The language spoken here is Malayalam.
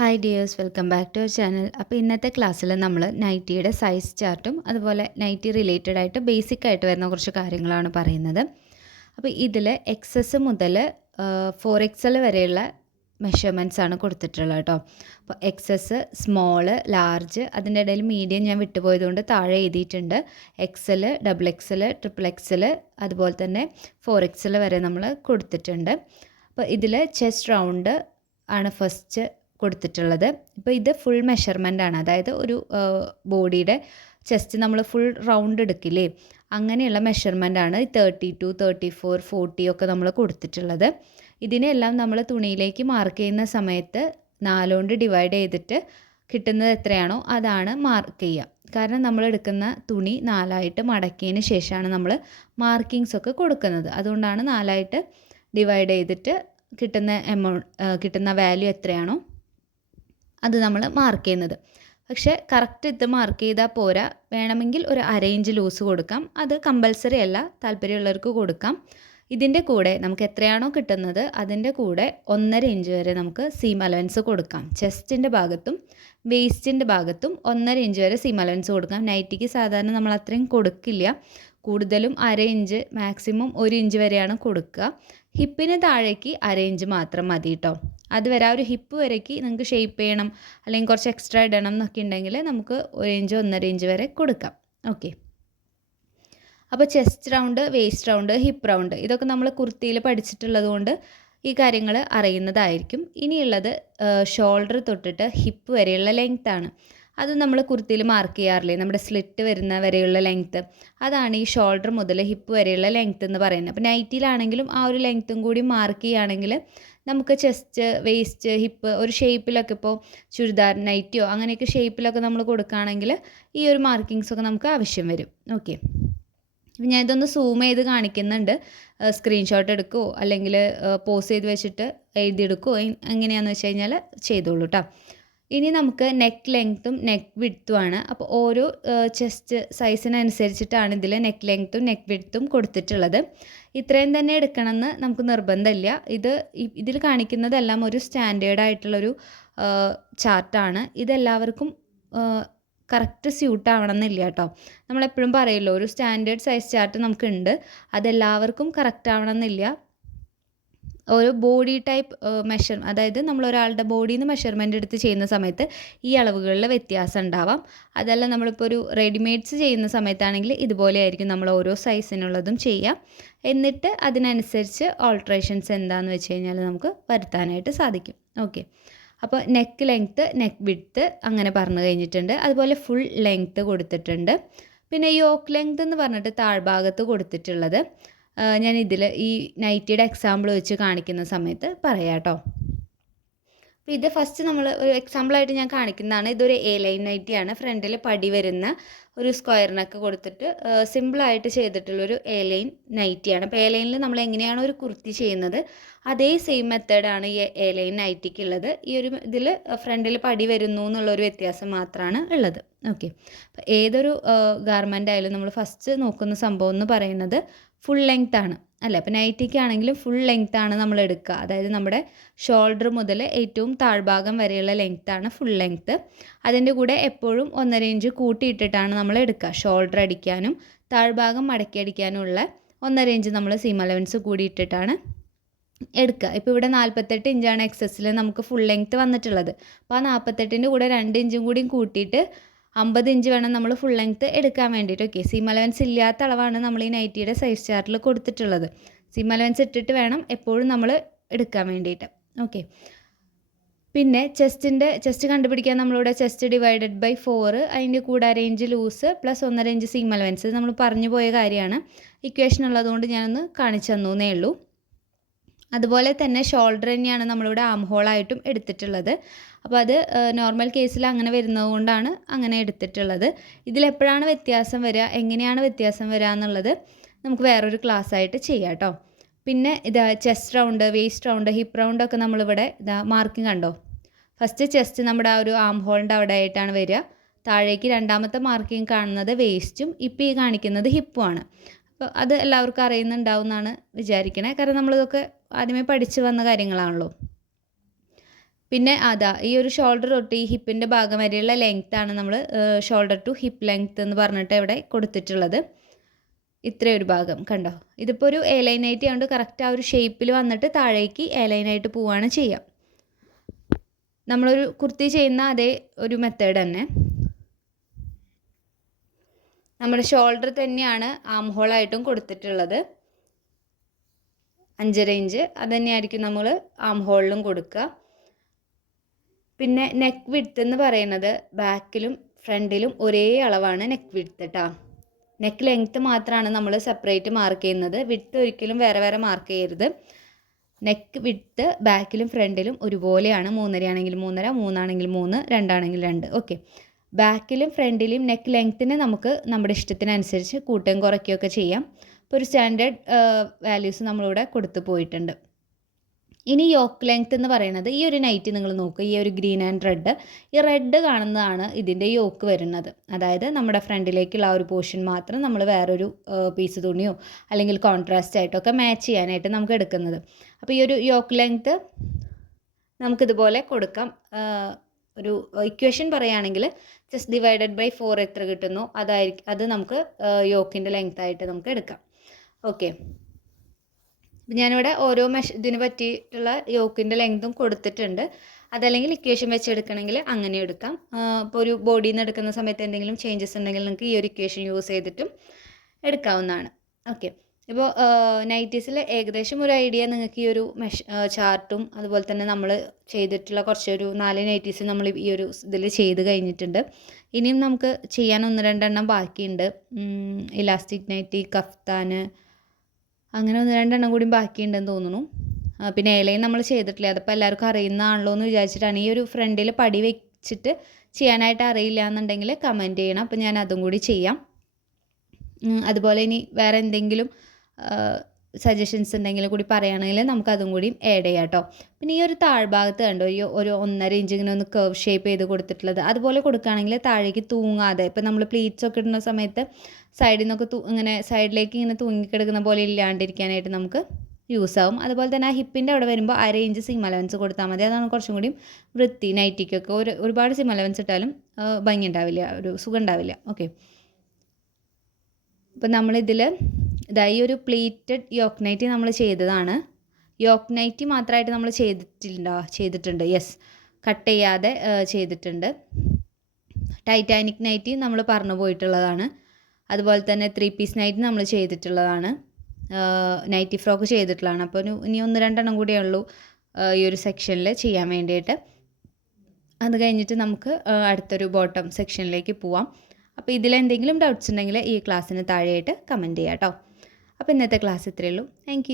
Hi dears welcome back to our channel അപ്പോൾ ഇന്നത്തെ ക്ലാസ്സിൽ നമ്മൾ നൈറ്റിയുടെ സൈസ് ചാർട്ടും അതുപോലെ നൈറ്റി റിലേറ്റഡ് ആയിട്ട് ബേസിക് ആയിട്ട് വരുന്ന കുറച്ച് കാര്യങ്ങളാണ് പറയുന്നത്. അപ്പോൾ ഇതിൽ എക്സസ് മുതൽ ഫോർ എക്സൽ വരെയുള്ള മെഷർമെന്റ്സ് ആണ് കൊടുത്തിട്ടുള്ളത് കേട്ടോ. അപ്പോൾ എക്സസ് സ്മോൾ ലാർജ് അതിന്റെ ഇടയിൽ മീഡിയം ഞാൻ വിട്ടുപോയതുകൊണ്ട് താഴെ എഴുതിയിട്ടുണ്ട്. Excel double excel triple excel അതുപോലെ തന്നെ ഫോർ എക്സൽ വരെ നമ്മൾ കൊടുത്തിട്ടുണ്ട്. അപ്പോൾ ഇതിൽ ചെസ്റ്റ് റൗണ്ട് ആണ് ഫസ്റ്റ് കൊടുത്തിട്ടുള്ളത്. ഇപ്പോൾ ഇത് ഫുൾ മെഷർമെന്റ് ആണ്. അതായത് ഒരു ബോഡിയുടെ ചെസ്റ്റ് നമ്മൾ ഫുൾ റൗണ്ട് എടുക്കില്ലേ? അങ്ങനെയുള്ള മെഷർമെന്റ് ആണ് thirty two thirty four forty ഒക്കെ നമ്മൾ കൊടുത്തിട്ടുള്ളത്. ഇതിനെല്ലാം നമ്മൾ തുണിയിലേക്ക് മാർക്ക് ചെയ്യുന്ന സമയത്ത് നാലുകൊണ്ട് ഡിവൈഡ് ചെയ്തിട്ട് കിട്ടുന്നത് എത്രയാണോ അതാണ് മാർക്ക് ചെയ്യുക. കാരണം നമ്മൾ എടുക്കുന്ന തുണി നാലായിട്ട് മടക്കിയതിന് ശേഷമാണ് നമ്മൾ മാർക്കിങ്സ് ഒക്കെ കൊടുക്കുന്നത്. അതുകൊണ്ടാണ് നാലായിട്ട് ഡിവൈഡ് ചെയ്തിട്ട് കിട്ടുന്ന എമൗണ്ട് കിട്ടുന്ന വാല്യൂ എത്രയാണോ അത് നമ്മൾ മാർക്ക് ചെയ്യുന്നത്. പക്ഷേ കറക്റ്റ് ഇത് മാർക്ക് ചെയ്താൽ പോരാ. വേണമെങ്കിൽ ഒരു അരയിഞ്ച് ലൂസ് കൊടുക്കാം. അത് കമ്പൽസറി അല്ല താല്പര്യമുള്ളവർക്ക് കൊടുക്കാം. ഇതിന്റെ കൂടെ നമുക്ക് എത്രയാണോ കിട്ടുന്നത് അതിന്റെ കൂടെ ഒന്നര ഇഞ്ച് വരെ നമുക്ക് സീം അലവൻസ് കൊടുക്കാം. ചെസ്റ്റിന്റെ ഭാഗത്തും വേസ്റ്റിന്റെ ഭാഗത്തും ഒന്നര ഇഞ്ച് വരെ സീം അലവൻസ് കൊടുക്കാം. നൈറ്റിക്ക് സാധാരണ നമ്മൾ അത്രയും കൊടുക്കില്ല. കൂടുതലും അര ഇഞ്ച് മാക്സിമം ഒരു ഇഞ്ച് വരെയാണ് കൊടുക്കുക. ഹിപ്പിന് താഴേക്ക് അരേഞ്ച് മാത്രം മതി കേട്ടോ അതുവരെ ആ ഒരു ഹിപ്പ് വരേക്ക് നിങ്ങൾക്ക് ഷേപ്പ് ചെയ്യണം അല്ലെങ്കിൽ കുറച്ച് എക്സ്ട്രാ ഇടണം എന്നൊക്കെ ഉണ്ടെങ്കിൽ നമുക്ക് ഒരു ഇഞ്ച് ഒന്നര ഇഞ്ച് വരെ കൊടുക്കാം. ഓക്കെ അപ്പോൾ chest round waist round hip round ഇതൊക്കെ നമ്മൾ കുർത്തിയിൽ പഠിച്ചിട്ടുള്ളത് കൊണ്ട് ഈ കാര്യങ്ങൾ അറിയുന്നതായിരിക്കും. ഇനിയുള്ളത് ഷോൾഡർ തൊട്ടിട്ട് ഹിപ്പ് വരെയുള്ള ലെങ്ത്താണ് അത് നമ്മൾ കുർത്തിയിൽ മാർക്ക് ചെയ്യാറില്ലേ? നമ്മുടെ സ്ലിറ്റ് വരുന്ന വരെയുള്ള ലെങ്ത്ത് അതാണ് ഈ ഷോൾഡർ മുതൽ ഹിപ്പ് വരെയുള്ള ലെങ്ത്ത് എന്ന് പറയുന്നത്. അപ്പോൾ നൈറ്റിയിലാണെങ്കിലും ആ ഒരു ലെങ്ത്തും കൂടി മാർക്ക് ചെയ്യുകയാണെങ്കിൽ നമുക്ക് ചെസ്റ്റ് വേസ്റ്റ് ഹിപ്പ് ഒരു ഷേപ്പിലൊക്കെ ഇപ്പോൾ ചുരിദാർ നൈറ്റിയോ അങ്ങനെയൊക്കെ ഷേപ്പിലൊക്കെ നമ്മൾ കൊടുക്കുകയാണെങ്കിൽ ഈ ഒരു മാർക്കിങ്സൊക്കെ നമുക്ക് ആവശ്യം വരും. ഓക്കെ ഞാൻ ഇതൊന്ന് സൂം ചെയ്ത് കാണിക്കുന്നുണ്ട്. സ്ക്രീൻഷോട്ട് എടുക്കുമോ അല്ലെങ്കിൽ പോസ് ചെയ്ത് വെച്ചിട്ട് എഴുതിയെടുക്കുമോ എങ്ങനെയാണെന്ന് വെച്ച് കഴിഞ്ഞാൽ ചെയ്തോളൂ കേട്ടോ ഇനി നമുക്ക് നെക്ക് ലെങ്ത്തും നെക്ക് വിടുത്തുമാണ് അപ്പോൾ ഓരോ ചെസ്റ്റ് സൈസിനനുസരിച്ചിട്ടാണ് ഇതിൽ നെക്ക് ലെങ്ത്തും നെക്ക് വിഡ്ത്തും കൊടുത്തിട്ടുള്ളത്. ഇത്രയും തന്നെ എടുക്കണമെന്ന് നമുക്ക് നിർബന്ധമില്ല. ഇത് ഇതിൽ കാണിക്കുന്നതെല്ലാം ഒരു സ്റ്റാൻഡേർഡ് ആയിട്ടുള്ളൊരു ചാർട്ടാണ് ഇതെല്ലാവർക്കും കറക്റ്റ് സ്യൂട്ട് ആവണമെന്നില്ല കേട്ടോ. നമ്മളെപ്പോഴും പറയുമല്ലോ ഒരു സ്റ്റാൻഡേർഡ് സൈസ് ചാർട്ട് നമുക്കുണ്ട്. അതെല്ലാവർക്കും കറക്റ്റ് ആവണം എന്നില്ല ഓരോ ബോഡി ടൈപ്പ് മെഷർ അതായത് നമ്മൾ ഒരാളുടെ ബോഡിയിൽ നിന്ന് മെഷർമെന്റ് എടുത്ത് ചെയ്യുന്ന സമയത്ത് ഈ അളവുകളിൽ വ്യത്യാസം ഉണ്ടാവാം. അതല്ല നമ്മളിപ്പോൾ ഒരു റെഡിമെയ്ഡ്സ് ചെയ്യുന്ന സമയത്താണെങ്കിൽ ഇതുപോലെ ആയിരിക്കും നമ്മൾ ഓരോ സൈസിനുള്ളതും ചെയ്യുക എന്നിട്ട് അതിനനുസരിച്ച് ഓൾട്രേഷൻസ് എന്താണെന്ന് വെച്ച് കഴിഞ്ഞാൽ നമുക്ക് വരുത്താനായിട്ട് സാധിക്കും. ഓക്കെ അപ്പോൾ നെക്ക് ലെങ്ത്ത് നെക്ക് വിഡ്ത്ത് അങ്ങനെ പറഞ്ഞു കഴിഞ്ഞിട്ടുണ്ട്. അതുപോലെ ഫുൾ ലെങ്ത്ത് കൊടുത്തിട്ടുണ്ട്. പിന്നെ യോക്ക് ലെങ്ത് എന്ന് പറഞ്ഞിട്ട് താഴ്ഭാഗത്ത് കൊടുത്തിട്ടുള്ളത്. ഞാൻ ഇതിൽ ഈ നൈറ്റിയുടെ എക്സാമ്പിൾ വെച്ച് കാണിക്കുന്ന സമയത്ത് പറയാം കേട്ടോ അപ്പോൾ ഇത് ഫസ്റ്റ് നമ്മൾ ഒരു എക്സാമ്പിളായിട്ട് ഞാൻ കാണിക്കുന്നതാണ്. ഇതൊരു എ ലൈൻ നൈറ്റിയാണ് ഫ്രണ്ടിൽ പടി വരുന്ന ഒരു സ്ക്വയറിനൊക്കെ കൊടുത്തിട്ട് സിമ്പിളായിട്ട് ചെയ്തിട്ടുള്ളൊരു എ ലൈൻ നൈറ്റിയാണ് അപ്പോൾ എ ലൈനിൽ നമ്മൾ എങ്ങനെയാണോ ഒരു കുർത്തി ചെയ്യുന്നത്? അതേ സെയിം മെത്തേഡാണ് ഈ എ ലൈൻ നൈറ്റിക്കുള്ളത് ഈ ഒരു ഇതിൽ ഫ്രണ്ടിൽ പടി വരുന്നു എന്നുള്ളൊരു വ്യത്യാസം മാത്രമാണ് ഉള്ളത് ഓക്കെ അപ്പോൾ ഏതൊരു ഗാർമെന്റ് ആയാലും നമ്മൾ ഫസ്റ്റ് നോക്കുന്ന സംഭവം എന്ന് പറയുന്നത് ഫുൾ ലെങ്ത് ആണ്. അല്ല? അപ്പോൾ നൈറ്റിക്ക് ആണെങ്കിലും ഫുൾ ലെങ്ത് ആണ് നമ്മൾ എടുക്കുക. അതായത് നമ്മുടെ ഷോൾഡർ മുതൽ ഏറ്റവും താഴ്ഭാഗം വരെയുള്ള ലെങ്ത് ആണ് ഫുൾ ലെങ്ത് അതിന്റെ കൂടെ എപ്പോഴും ഒന്നര ഇഞ്ച് കൂട്ടിയിട്ടിട്ടാണ് നമ്മൾ എടുക്കുക. ഷോൾഡർ അടിക്കാനും താഴ്ഭാഗം മടക്കി അടിക്കാനുമുള്ള ഒന്നര ഇഞ്ച് നമ്മൾ സീം അലവൻസ് കൂടിയിട്ടിട്ടാണ് എടുക്കുക. ഇപ്പോൾ ഇവിടെ നാൽപ്പത്തെട്ട് ഇഞ്ചാണ് എക്സസ്സിൽ നമുക്ക് ഫുൾ ലെങ്ത് വന്നിട്ടുള്ളത്. അപ്പോൾ ആ നാൽപ്പത്തെട്ടിന്റെ കൂടെ രണ്ട് ഇഞ്ചും കൂടിയും കൂട്ടിയിട്ട് അമ്പത് ഇഞ്ച് വേണം നമ്മൾ ഫുൾ ലെങ്ത്ത് എടുക്കാൻ വേണ്ടിയിട്ട്. ഓക്കെ സീം അലവൻസ് ഇല്ലാത്ത അളവാണ് നമ്മൾ ഈ നൈറ്റിയുടെ സൈസ് ചാർട്ടിൽ കൊടുത്തിട്ടുള്ളത്. സീം അലവൻസ് ഇട്ടിട്ട് വേണം എപ്പോഴും നമ്മൾ എടുക്കാൻ വേണ്ടിയിട്ട്. ഓക്കെ പിന്നെ ചെസ്റ്റിന്റെ ചെസ്റ്റ് കണ്ടുപിടിക്കാൻ നമ്മളിവിടെ ചെസ്റ്റ് ഡിവൈഡഡ് ബൈ ഫോർ അതിന്റെ കൂടെ അരേഞ്ച് ലൂസ് പ്ലസ് ഒന്നര ഇഞ്ച് സീം അലവൻസ് നമ്മൾ പറഞ്ഞു പോയ കാര്യമാണ്. ഇക്വേഷൻ ഉള്ളതുകൊണ്ട് ഞാനൊന്ന് കാണിച്ചു തന്നേ ഉള്ളൂ. അതുപോലെ തന്നെ ഷോൾഡർ തന്നെയാണ് നമ്മളിവിടെ ആം ഹോളായിട്ടും എടുത്തിട്ടുള്ളത്. അപ്പോൾ അത് നോർമൽ കേസിൽ അങ്ങനെ വരുന്നത് കൊണ്ടാണ് അങ്ങനെ എടുത്തിട്ടുള്ളത്. ഇതിലെപ്പോഴാണ് വ്യത്യാസം വരിക എങ്ങനെയാണ് വ്യത്യാസം വരിക എന്നുള്ളത് നമുക്ക് വേറൊരു ക്ലാസ് ആയിട്ട് ചെയ്യാം കേട്ടോ പിന്നെ ഇതാ chest round waist round hip round ഒക്കെ നമ്മളിവിടെ ഇതാ മാർക്കിംഗ് കണ്ടോ? ഫസ്റ്റ് ചെസ്റ്റ് നമ്മുടെ ആ ഒരു ആം ഹോളിന്റെ അവിടെ ആയിട്ടാണ് വരിക. താഴേക്ക് രണ്ടാമത്തെ മാർക്കിംഗ് കാണുന്നത് വേസ്റ്റും ഇപ്പോൾ ഈ കാണിക്കുന്നത് ഹിപ്പുമാണ് അപ്പോൾ അത് എല്ലാവർക്കും അറിയുന്നുണ്ടാവും എന്നാണ് വിചാരിക്കണേ. കാരണം നമ്മളിതൊക്കെ ആദ്യമേ പഠിച്ചു വന്ന കാര്യങ്ങളാണല്ലോ. പിന്നെ അതാ ഈ ഒരു ഷോൾഡർ തൊട്ട് ഈ ഹിപ്പിന്റെ ഭാഗം വരെയുള്ള ലെങ്ത് ആണ് നമ്മൾ ഷോൾഡർ ടു ഹിപ്പ് ലെങ്ത് എന്ന് പറഞ്ഞിട്ട് ഇവിടെ കൊടുത്തിട്ടുള്ളത്. ഇത്രയും ഒരു ഭാഗം കണ്ടോ? ഇതിപ്പോൾ ഒരു എ ലൈൻ ആയിട്ട് ആയതുകൊണ്ട് കറക്റ്റ് ആ ഒരു ഷേപ്പിൽ വന്നിട്ട് താഴേക്ക് എ ലൈനായിട്ട് പോവുകയാണ് ചെയ്യുക നമ്മളൊരു കുർത്തി ചെയ്യുന്ന അതേ ഒരു മെത്തേഡ് തന്നെ. നമ്മുടെ ഷോൾഡർ തന്നെയാണ് ആം ഹോളായിട്ടും കൊടുത്തിട്ടുള്ളത്. അഞ്ചര ഇഞ്ച്. അത് തന്നെയായിരിക്കും നമ്മൾ ആം ഹോളിലും കൊടുക്കുക. പിന്നെ നെക്ക് വിഡ്ത്ത് എന്ന് പറയുന്നത് ബാക്കിലും ഫ്രണ്ടിലും ഒരേ അളവാണ് നെക്ക് വിഡ്ത്ത് കേട്ടോ നെക്ക് ലെങ്ത്ത് മാത്രമാണ് നമ്മൾ സെപ്പറേറ്റ് മാർക്ക് ചെയ്യുന്നത്. വിഡ്ത്ത് ഒരിക്കലും വേറെ വേറെ മാർക്ക് ചെയ്യരുത്. നെക്ക് വിഡ്ത്ത് ബാക്കിലും ഫ്രണ്ടിലും ഒരുപോലെയാണ്. മൂന്നര ആണെങ്കിൽ മൂന്നര മൂന്നാണെങ്കിൽ മൂന്ന് രണ്ടാണെങ്കിൽ രണ്ട്. ഓക്കെ ബാക്കിലും ഫ്രണ്ടിലും നെക്ക് ലെങ്ത്തിന് നമുക്ക് നമ്മുടെ ഇഷ്ടത്തിനനുസരിച്ച് കൂട്ടുകയും കുറയ്ക്കുകയൊക്കെ ചെയ്യാം. ഇപ്പോൾ ഒരു സ്റ്റാൻഡേർഡ് വാല്യൂസ് നമ്മളിവിടെ കൊടുത്തു പോയിട്ടുണ്ട്. ഇനി യോക്ക് ലെങ്ത് എന്ന് പറയുന്നത് ഈ ഒരു നൈറ്റ് നിങ്ങൾ നോക്കുക ഈ ഒരു ഗ്രീൻ ആൻഡ് റെഡ് ഈ റെഡ് കാണുന്നതാണ് ഇതിന്റെ യോക്ക് വരുന്നത്. അതായത് നമ്മുടെ ഫ്രണ്ടിലേക്കുള്ള ആ ഒരു പോർഷൻ മാത്രം നമ്മൾ വേറൊരു പീസ് തുണിയോ അല്ലെങ്കിൽ കോൺട്രാസ്റ്റ് ആയിട്ടൊക്കെ മാച്ച് ചെയ്യാനായിട്ട് നമുക്ക് എടുക്കുന്നത്. അപ്പോൾ ഈ ഒരു യോക്ക് ലെങ്ത് നമുക്കിതുപോലെ കൊടുക്കാം. ഒരു ഇക്വേഷൻ പറയുകയാണെങ്കിൽ ജസ്റ്റ് ഡിവൈഡഡ് ബൈ ഫോർ എത്ര കിട്ടുന്നു? അതായിരിക്കും അത് നമുക്ക് യോക്കിന്റെ ലെങ്ത് ആയിട്ട് നമുക്ക് എടുക്കാം. ഓക്കെ. ഞാനിവിടെ ഓരോ മെഷ് ഇതിന് പറ്റിയിട്ടുള്ള യോക്കിന്റെ ലെങ്തും കൊടുത്തിട്ടുണ്ട്. അതല്ലെങ്കിൽ ഇക്വേഷൻ വെച്ച് എടുക്കണമെങ്കിൽ അങ്ങനെ എടുക്കാം. ഇപ്പോൾ ഒരു ബോഡിയിൽ നിന്ന് എടുക്കുന്ന സമയത്ത് എന്തെങ്കിലും ചേഞ്ചസ് ഉണ്ടെങ്കിൽ നിങ്ങൾക്ക് ഈ ഒരു ഇക്വേഷൻ യൂസ് ചെയ്തിട്ടും എടുക്കാവുന്നതാണ്. ഓക്കെ. ഇപ്പോൾ നൈറ്റീസിൽ ഏകദേശം ഒരു ഐഡിയ നിങ്ങൾക്ക് ഈ ഒരു മെഷ് ചാർട്ടും അതുപോലെ തന്നെ നമ്മൾ ചെയ്തിട്ടുള്ള കുറച്ചൊരു നാല് നൈറ്റീസ് നമ്മൾ ഈ ഒരു ഇതിൽ ചെയ്ത് കഴിഞ്ഞിട്ടുണ്ട്. ഇനിയും നമുക്ക് ചെയ്യാൻ ഒന്ന് രണ്ടെണ്ണം ബാക്കിയുണ്ട്. ഇലാസ്റ്റിക് നൈറ്റി കഫ്താന് അങ്ങനെ ഒന്ന് രണ്ടെണ്ണം കൂടി ബാക്കിയുണ്ടെന്ന് തോന്നുന്നു. പിന്നെ ഇലയും നമ്മൾ ചെയ്തിട്ടില്ല? അതിപ്പോൾ എല്ലാവർക്കും അറിയുന്നതാണല്ലോ എന്ന് വിചാരിച്ചിട്ടാണ് ഈ ഒരു ഫ്രണ്ടിൽ പടി വെച്ചിട്ട് ചെയ്യാനായിട്ട് അറിയില്ല എന്നുണ്ടെങ്കിൽ കമന്റ് ചെയ്യണം. അപ്പോൾ ഞാൻ അതും കൂടി ചെയ്യാം. അതുപോലെ ഇനി വേറെ എന്തെങ്കിലും സജഷൻസ് ഉണ്ടെങ്കിൽ കൂടി പറയുകയാണെങ്കിൽ നമുക്ക് അതും കൂടി ആഡ് ചെയ്യാം കേട്ടോ പിന്നെ ഈ ഒരു താഴ്ഭാഗത്ത് കണ്ടോ ഈ ഒരു ഒന്നര ഇഞ്ച് ഇങ്ങനെ ഒന്ന് കർവ് ഷേപ്പ് ചെയ്ത് കൊടുത്തിട്ടുള്ളത്. അതുപോലെ കൊടുക്കുകയാണെങ്കിൽ താഴേക്ക് തൂങ്ങാതെ ഇപ്പം നമ്മൾ പ്ലീറ്റ്സ് ഒക്കെ ഇടുന്ന സമയത്ത് സൈഡിൽ നിന്നൊക്കെ ഇങ്ങനെ സൈഡിലേക്ക് ഇങ്ങനെ തൂങ്ങിക്കിടക്കുന്ന പോലെ ഇല്ലാണ്ടിരിക്കാനായിട്ട് നമുക്ക് യൂസ് ആവും. അതുപോലെ തന്നെ ആ ഹിപ്പിന്റെ അവിടെ വരുമ്പോൾ അര ഇഞ്ച് സിം അലവൻസ് കൊടുത്താൽ മതി. അതാണ് കുറച്ചും കൂടി വൃത്തി നൈറ്റിക്കൊക്കെ ഒരു ഒരുപാട് സിം അലവൻസ് ഇട്ടാലും ഭംഗി ഉണ്ടാവില്ല ഒരു സുഖം ഉണ്ടാവില്ല. ഓക്കെ അപ്പം നമ്മളിതിൽ ഇതാ ഈ ഒരു പ്ലേറ്റഡ് യോക്ക് നമ്മൾ ചെയ്തതാണ്. യോക്ക് മാത്രമായിട്ട് നമ്മൾ ചെയ്തിട്ടില്ല ചെയ്തിട്ടുണ്ട്. യെസ് കട്ട് ചെയ്യാതെ ചെയ്തിട്ടുണ്ട്. ടൈറ്റാനിക് നൈറ്റി നമ്മൾ പറഞ്ഞു പോയിട്ടുള്ളതാണ്. അതുപോലെ തന്നെ ത്രീ പീസ് നൈറ്റ് നമ്മൾ ചെയ്തിട്ടുള്ളതാണ്. നൈറ്റി ഫ്രോക്ക് ചെയ്തിട്ടുള്ളതാണ്. അപ്പോൾ ഇനി ഒന്ന് രണ്ടെണ്ണം കൂടിയേ ഉള്ളൂ ഈ ഒരു സെക്ഷനിൽ ചെയ്യാൻ വേണ്ടിയിട്ട്. അത് കഴിഞ്ഞിട്ട് നമുക്ക് അടുത്തൊരു ബോട്ടം സെക്ഷനിലേക്ക് പോവാം. അപ്പോൾ ഇതിലെന്തെങ്കിലും ഡൗട്ട്സ് ഉണ്ടെങ്കിൽ ഈ ക്ലാസ്സിന് താഴെയായിട്ട് കമന്റ് ചെയ്യാം കേട്ടോ അപ്പോൾ ഇന്നത്തെ ക്ലാസ് ഇത്രയേ ഉള്ളൂ. താങ്ക്